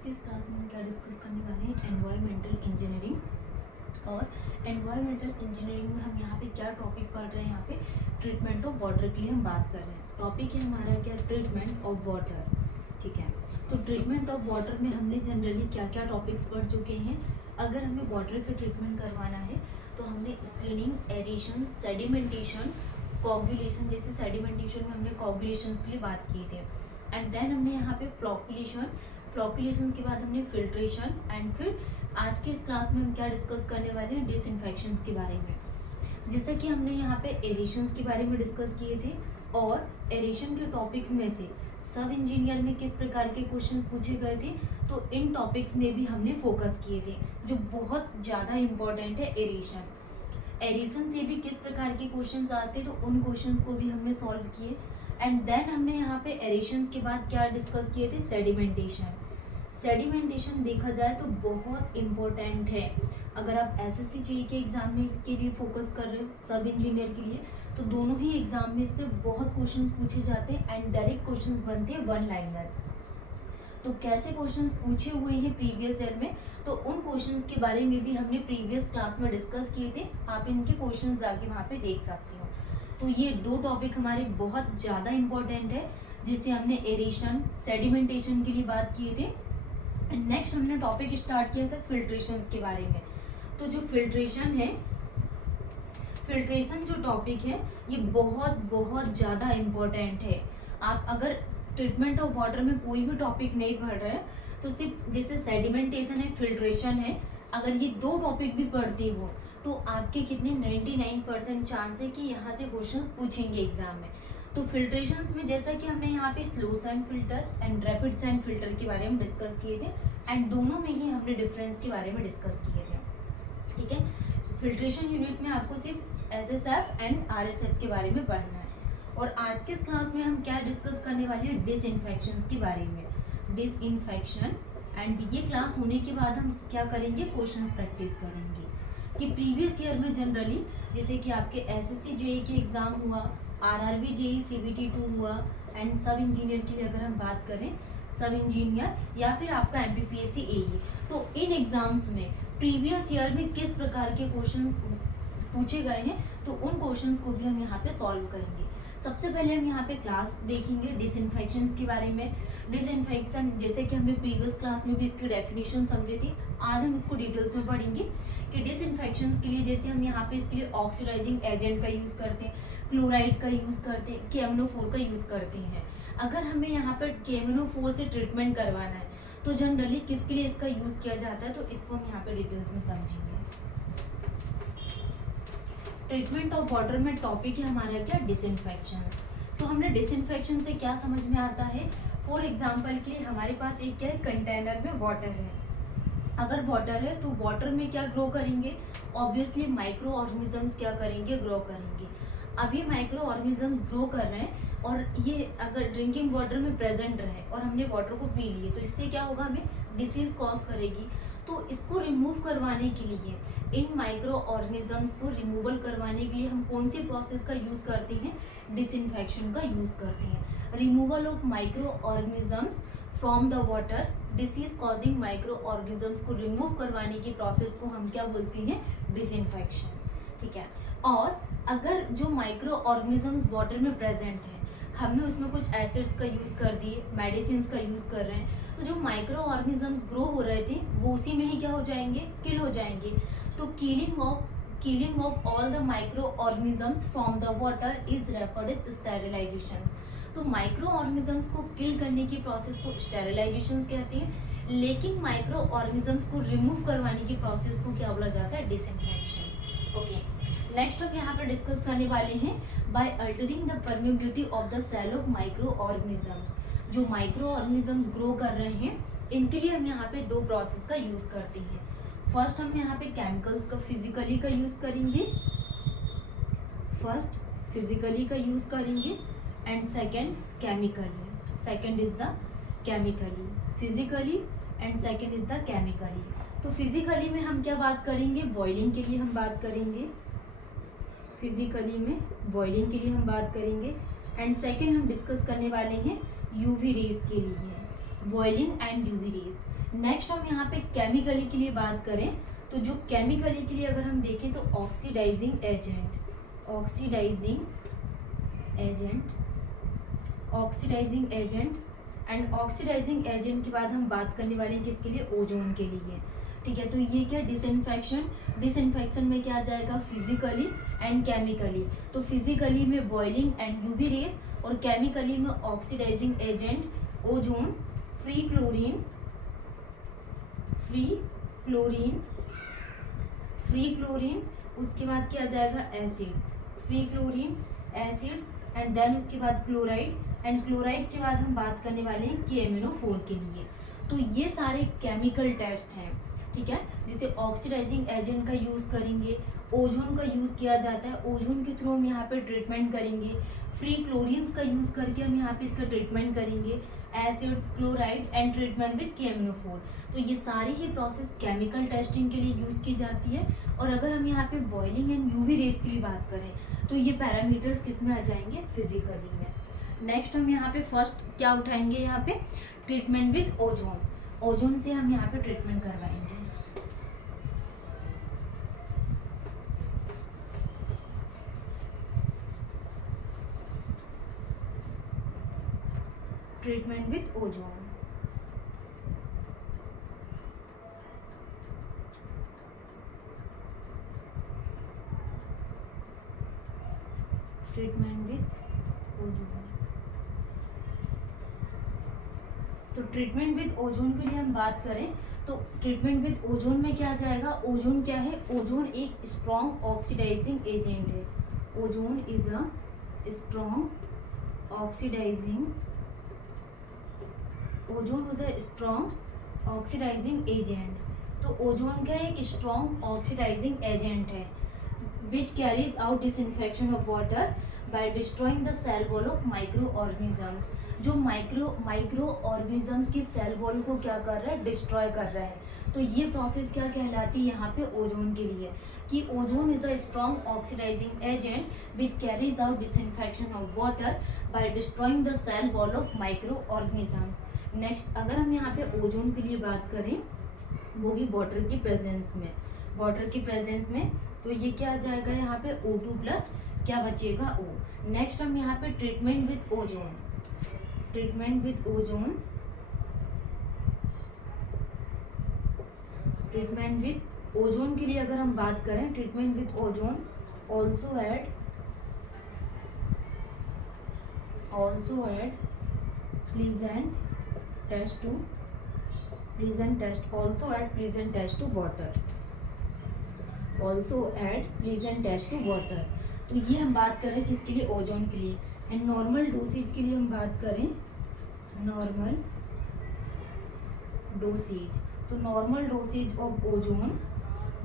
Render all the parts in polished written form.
आज की इस क्लास में हम क्या डिस्कस करने वाले हैं, एनवायरमेंटल इंजीनियरिंग। और एनवायरमेंटल इंजीनियरिंग में हम यहाँ पे क्या टॉपिक पढ़ रहे हैं, यहाँ पे ट्रीटमेंट ऑफ वाटर के लिए हम बात कर रहे हैं। टॉपिक है हमारा क्या, ट्रीटमेंट ऑफ वाटर। ठीक है, तो ट्रीटमेंट ऑफ वाटर में हमने जनरली क्या क्या टॉपिक्स पढ़ चुके हैं। अगर हमें वाटर का ट्रीटमेंट करवाना है तो हमने स्क्रीनिंग, एरेशन, सेडिमेंटेशन, कोगुलेशन, जैसे सेडिमेंटेशन में हमने कोगुलेशन के लिए बात की थी। एंड देन हमने यहाँ पे फ्लॉकुलेशन के बाद हमने फिल्ट्रेशन, एंड फिर आज के इस क्लास में हम क्या डिस्कस करने वाले हैं, डिसइंफेक्शन के बारे में। जैसे कि हमने यहाँ पे एरेशन के बारे में डिस्कस किए थे, और एरेशन के टॉपिक्स में से सब इंजीनियर में किस प्रकार के क्वेश्चंस पूछे गए थे, तो इन टॉपिक्स में भी हमने फोकस किए थे, जो बहुत ज़्यादा इम्पोर्टेंट है। एरेशन से भी किस प्रकार के क्वेश्चंस आते, तो उन क्वेश्चंस को भी हमने सॉल्व किए। एंड देन हमने यहाँ पे एरेशन के बाद क्या डिस्कस किए थे, सेडिमेंटेशन देखा जाए तो बहुत इम्पोर्टेंट है। अगर आप एसएससी जेईई के एग्जाम में के लिए फोकस कर रहे हो, सब इंजीनियर के लिए, तो दोनों ही एग्जाम में से बहुत क्वेश्चंस पूछे जाते हैं एंड डायरेक्ट क्वेश्चंस बनते हैं वन लाइनर। तो कैसे क्वेश्चंस पूछे हुए हैं प्रीवियस ईयर में, तो उन क्वेश्चंस के बारे में भी हमने प्रीवियस क्लास में डिस्कस किए थे। आप इनके क्वेश्चंस जाके वहाँ पे देख सकते हो। तो ये दो टॉपिक हमारे बहुत ज़्यादा इम्पोर्टेंट है, जिसे हमने एरेशन, सेडिमेंटेशन के लिए बात किए थे। नेक्स्ट हमने टॉपिक स्टार्ट किया था फिल्ट्रेशन के बारे में। तो जो फिल्ट्रेशन जो टॉपिक है, ये बहुत ज़्यादा इम्पोर्टेंट है। आप अगर ट्रीटमेंट ऑफ वाटर में कोई भी टॉपिक नहीं पढ़ रहे हैं, तो सिर्फ जैसे सेडिमेंटेशन है, फिल्ट्रेशन है, अगर ये दो टॉपिक भी पढ़ती हो तो आपके कितने 99% चांस है कि यहाँ से क्वेश्चन पूछेंगे एग्जाम में। तो फिल्ट्रेशंस में जैसा कि हमने यहाँ पे slow sand filter and rapid sand filter के बारे में डिस्कस किए थे, एंड दोनों में ही हमने डिफरेंस के बारे में डिस्कस किए थे। ठीक है, फिल्ट्रेशन यूनिट में आपको सिर्फ एसएसएफ एंड आरएसएफ के बारे में पढ़ना है। और आज के इस क्लास में हम क्या डिस्कस करने वाले हैं, डिसइंफेक्शन के बारे में। डिसइंफेक्शन, एंड ये क्लास होने के बाद हम क्या करेंगे, क्वेश्चंस प्रैक्टिस करेंगे कि प्रीवियस ईयर में जनरली जैसे कि आपके एसएससी जेईई के एग्जाम हुआ, आरआरबी जेईई सीबीटी 2 हुआ, एंड सब इंजीनियर के लिए अगर हम बात करें, सब इंजीनियर या फिर आपका एमपीपीएससी एई, तो इन एग्जाम्स में प्रीवियस ईयर में किस प्रकार के क्वेश्चंस पूछे गए हैं, तो उन क्वेश्चंस को भी हम यहाँ पे सॉल्व करेंगे। सबसे पहले हम यहाँ पे क्लास देखेंगे डिसइंफेक्शन के बारे में। डिसइंफेक्शन जैसे कि हमने प्रीवियस क्लास में भी इसकी डेफिनेशन समझी थी, आज हम इसको डिटेल्स में पढ़ेंगे कि डिसइंफेक्शन के लिए जैसे हम यहाँ पे इसके लिए ऑक्सीडाइजिंग एजेंट का यूज़ करते हैं, क्लोराइड का यूज़ करते हैं, KMnO4 का यूज़ करते हैं। अगर हमें यहाँ पर KMnO4 से ट्रीटमेंट करवाना है तो जनरली किसके लिए इसका यूज़ किया जाता है, तो इसको हम यहाँ पे डिटेल्स में समझेंगे। ट्रीटमेंट ऑफ वाटर में टॉपिक है हमारा क्या, डिसइंफेक्शन। तो हमने डिसइंफेक्शन से क्या समझ में आता है, फॉर एग्जांपल के लिए हमारे पास एक क्या है, कंटेनर में वाटर है। अगर वाटर है तो वाटर में क्या ग्रो करेंगे, ऑब्वियसली माइक्रो ऑर्गेनिजम्स क्या करेंगे, ग्रो करेंगे। अभी माइक्रो ऑर्गेनिजम्स ग्रो कर रहे हैं, और ये अगर ड्रिंकिंग वाटर में प्रेजेंट रहे और हमने वाटर को पी लिए, तो इससे क्या होगा, हमें डिसीज कॉज करेगी। तो इसको रिमूव करवाने के लिए, इन माइक्रो ऑर्गेनिजम्स को रिमूवल करवाने के लिए हम कौन सी प्रोसेस का यूज़ करते हैं, डिसइंफेक्शन का यूज़ करते हैं। Removal of microorganisms from the water, disease causing micro organisms को रिमूव करवाने की प्रोसेस को हम क्या बोलते हैं, डिसइंफेक्शन। ठीक है, और अगर जो माइक्रो ऑर्गेनिजम्स वाटर में प्रेजेंट है, हमने उसमें कुछ एसिड्स का यूज़ कर दिए, मेडिसिन का यूज़ कर रहे हैं, तो जो माइक्रो ऑर्गेनिजम्स ग्रो हो रहे थे वो उसी में ही क्या हो जाएंगे, किल हो जाएंगे। तो killing of all the microorganisms from the water is referred as sterilisation. तो माइक्रो ऑर्गेनिजम्स को किल करने की प्रोसेस को स्टेरिलाइजेशन कहते हैं, लेकिन माइक्रो ऑर्गेनिजम्स को रिमूव करवाने की प्रोसेस को क्या बोला जाता है, डिसइंफेक्शन। ओके, नेक्स्ट हम यहाँ पे डिस्कस करने वाले हैं by altering the permeability of the cell of microorganisms. जो माइक्रो ऑर्गेनिजम्स ग्रो कर रहे हैं, इनके लिए हम यहाँ पे दो प्रोसेस का यूज़ करते हैं। फर्स्ट हम यहाँ पे केमिकल्स का, फिजिकली का यूज़ करेंगे, and second chemically. Second is the chemically, physically and second is the chemically. तो फिजिकली में हम क्या बात करेंगे, बॉइलिंग के लिए हम बात करेंगे, फिजिकली में बॉइलिंग के लिए हम बात करेंगे, एंड सेकेंड हम डिस्कस करने वाले हैं यूवी रेज के लिए, boiling and UV rays. Next हम यहाँ पे केमिकली के लिए बात करें तो जो केमिकली के लिए अगर हम देखें तो oxidising agent, oxidising agent and oxidising agent के बाद हम बात करने वाले हैं किसके लिए, ओजोन के लिए। ठीक है, तो ये क्या डिसइंफेक्शन, डिसइंफेक्शन में क्या आ जाएगा, फिजिकली एंड केमिकली। तो फिजिकली में बॉइलिंग एंड यूवी रेस और केमिकली में oxidising agent ozone, free chlorine, उसके बाद क्या आ जाएगा acids, free chlorine, acids and then उसके बाद क्लोराइड, एंड क्लोराइड के बाद हम बात करने वाले हैं KMnO4 के लिए। तो ये सारे केमिकल टेस्ट हैं, ठीक है, जिसे ऑक्सीडाइजिंग एजेंट का यूज़ करेंगे, ओजोन का यूज़ किया जाता है, ओजोन के थ्रू हम यहाँ पे ट्रीटमेंट करेंगे, फ्री क्लोरीन्स का यूज़ करके हम यहाँ पे इसका ट्रीटमेंट करेंगे, acids, chloride and treatment with KMnO4। तो ये सारी ही प्रोसेस केमिकल टेस्टिंग के लिए यूज़ की जाती है। और अगर हम यहाँ पे बॉइलिंग एंड यूवी रेस के लिए बात करें तो ये पैरामीटर्स किस में आ जाएंगे, फिजिकली में। नेक्स्ट हम यहाँ पे फर्स्ट क्या उठाएंगे, यहाँ पे ट्रीटमेंट विद ओजोन, ओजोन से हम यहाँ पे ट्रीटमेंट करवाएंगे। Treatment with ozone, treatment with ozone. तो ट्रीटमेंट विद ओजोन के लिए हम बात करें तो ट्रीटमेंट विद ओजोन में क्या आ जाएगा, ओजोन क्या है, ओजोन एक स्ट्रॉन्ग ऑक्सीडाइजिंग एजेंट है, ozone is a strong oxidising, ozone is a strong oxidising agent. तो ओजोन क्या एक स्ट्रॉन्ग ऑक्सीडाइजिंग एजेंट है which carries out disinfection of water by destroying the cell wall of microorganisms। जो micro organisms की cell wall को क्या कर रहा है, डिस्ट्रॉय कर रहा है। तो ये प्रोसेस क्या कहलाती है यहाँ पे ओजोन के लिए, कि ozone is a strong oxidising agent which carries out disinfection of water by destroying the cell wall of microorganisms. Next अगर हम यहाँ पे ओजोन के लिए बात करें वो भी वाटर की प्रेजेंस में, वाटर की प्रेजेंस में, तो ये क्या आ जाएगा यहाँ पे O2 प्लस क्या बचेगा O। नेक्स्ट हम यहाँ पे treatment with ozone, treatment with ozone, treatment with ozone के लिए अगर हम बात करें treatment with ozone also add pleasant taste to water, also add pleasant taste to water. तो ये हम बात कर रहे हैं किसके लिए, ओजोन के लिए। एंड नॉर्मल डोसेज के लिए हम बात करें, नॉर्मल डोसेज, तो नॉर्मल डोसेज ऑफ ओजोन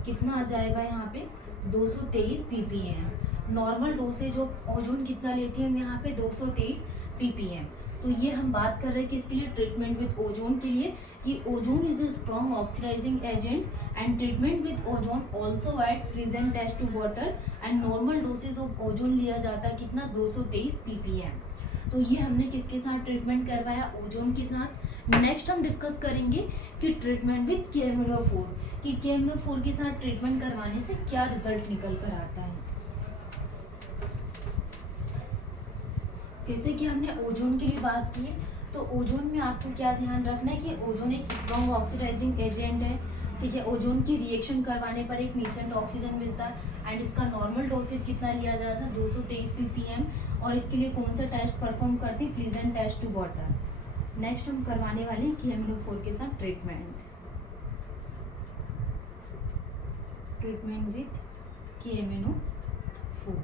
कितना आ जाएगा यहाँ पे 223 ppm। Normal dosage of ozone कितना लेते हैं हम यहाँ पे 223 ppm। तो ये हम बात कर रहे हैं किसके लिए, ट्रीटमेंट विद ओजोन के लिए, कि ozone is a strong oxidising agent and treatment with ozone also add pleasant taste to water and normal dosage of ozone लिया जाता है कितना 223 ppm। तो ये हमने किसके साथ ट्रीटमेंट करवाया, ओजोन के साथ। नेक्स्ट हम डिस्कस करेंगे कि ट्रीटमेंट विद KMnO4, कि KMnO4 के साथ ट्रीटमेंट करवाने से क्या रिजल्ट निकल कर आता है। जैसे कि हमने ओजोन के लिए बात की, तो ओजोन में आपको क्या ध्यान रखना है कि ओजोन एक स्ट्रॉन्ग ऑक्सीडाइजिंग एजेंट है, ठीक है। ओजोन की रिएक्शन करवाने पर एक नीसेंट ऑक्सीजन मिलता है एंड इसका नॉर्मल डोसेज कितना लिया जाता है 223 ppm। और इसके लिए कौन सा टेस्ट परफॉर्म करती है, pleasant taste to water. Next हम करवाने वाले हैं KMnO4 के साथ ट्रीटमेंट, ट्रीटमेंट विद KMnO4।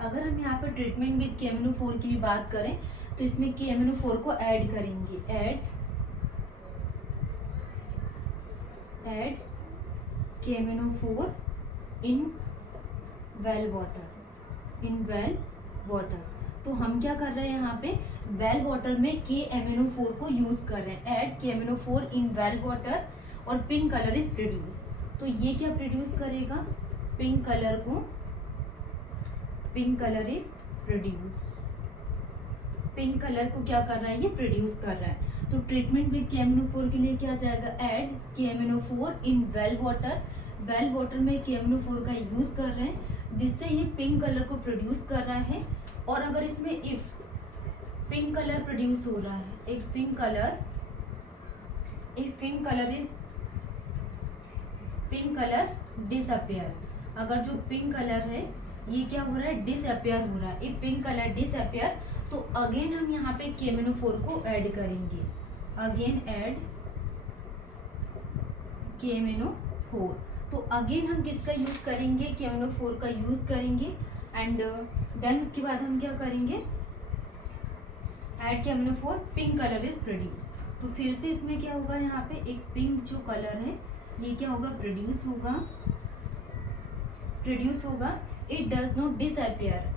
अगर हम यहाँ पर ट्रीटमेंट विद KMnO4 की बात करें तो इसमें KMnO4 को ऐड करेंगे, add KMnO4 in well water, तो हम क्या कर रहे हैं यहाँ पे वेल वाटर में KMnO4 को यूज कर रहे हैं, add KMnO4 in well water और पिंक कलर इज प्रोड्यूस। तो ये क्या प्रोड्यूस करेगा, pink colour is produce. Pink colour को क्या कर रहा है, ये प्रोड्यूस कर रहा है। तो ट्रीटमेंट विद KMnO4 के लिए क्या जाएगा, add KMnO4 in well water. Well water में KMnO4 का यूज कर रहे हैं जिससे ये पिंक कलर को प्रोड्यूस कर रहा है। और अगर इसमें इफ पिंक कलर प्रोड्यूस हो रहा है, इफ पिंक कलर डिसअपियर, अगर जो पिंक कलर है ये क्या हो रहा है, डिसअपियर हो रहा है। इफ पिंक कलर डिसअपियर, तो अगेन हम यहाँ पे KMnO4 को ऐड करेंगे, अगेन ऐड KMnO4। तो अगेन हम किसका यूज करेंगे, KMnO4 का यूज करेंगे। एंड देन उसके बाद हम क्या करेंगे, add KMnO4, pink colour is produce. तो फिर से इसमें क्या होगा, यहाँ पे एक पिंक जो कलर है ये क्या होगा, प्रोड्यूस होगा। It does not disappear,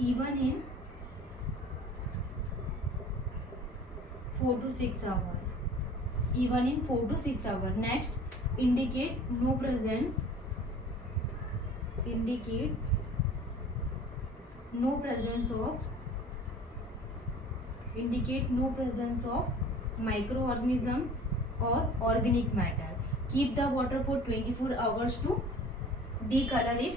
even in 4 to 6 hours. Next, indicates no presence of microorganisms or organic matter. Keep the water for 24 hours to decolor if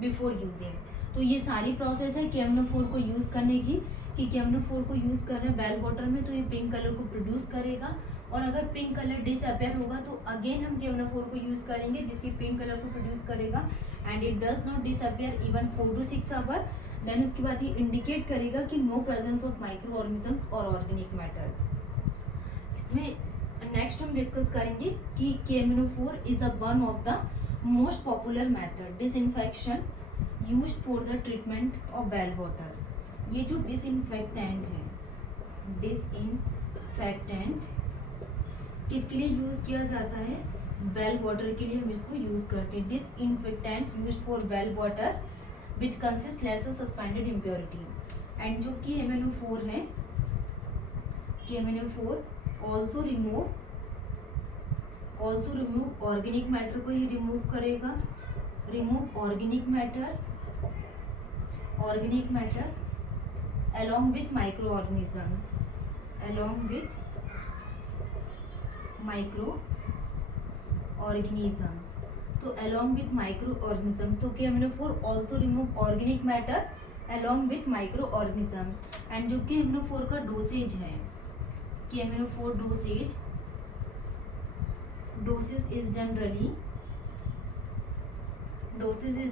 before using. तो ये सारी प्रोसेस है KMnO4 को यूज करने की, कि KMnO4 को use कर रहे हैं वेल वाटर में तो ये पिंक कलर को प्रोड्यूस करेगा। और अगर पिंक कलर डिसअपियर होगा तो अगेन हम KMnO4 को यूज करेंगे जिससे पिंक कलर को प्रोड्यूस करेगा। And it does not disappear even 4 to 6 hour. Then उसके बाद ये इंडिकेट करेगा कि no presence of microorganisms और ऑर्गेनिक मैटर। इसमें नेक्स्ट हम डिस्कस करेंगे कि KMnO4 is one of the most popular method disinfection used for the treatment of well water. ये जो डिसइंफेक्टेंट है, डिसइंफेक्टेंट किसके लिए यूज किया जाता है, वेल वाटर के लिए हम इसको यूज करते हैं। Disinfectant used for well water which consist lesser suspended impurity. And जो KMnO4 है, KMnO4 also remove organic matter को ही रिमूव करेगा, remove organic matter along with microorganisms, तो along with microorganisms, तो KMnO4 also remove organic matter along with microorganisms। And जो KMnO4 का dosage है, KMnO4 dosage is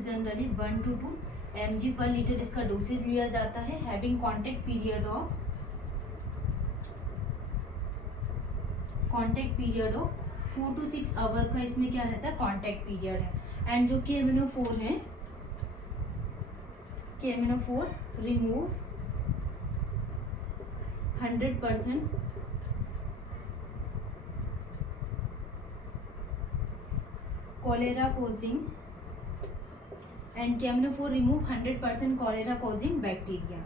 generally 1 to 2 mg per litre इसका dosage लिया जाता है। Having contact period of 4 to 6 hour का इसमें क्या रहता है, कॉन्टेक्ट पीरियड है। एंड जो KMnO4 है, KMnO4 remove 100% cholera causing, and KMnO4 remove 100% cholera causing bacteria.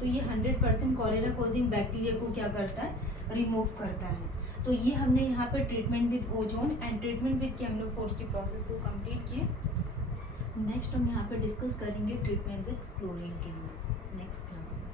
तो ये 100% कॉलेरा कोजिंग बैक्टीरिया को क्या करता है, रिमूव करता है। तो ये हमने यहाँ पर treatment with ozone and treatment with KMnO4 की प्रोसेस को कंप्लीट किए। नेक्स्ट हम यहाँ पर डिस्कस करेंगे ट्रीटमेंट विद क्लोरीन के लिए नेक्स्ट क्लास में।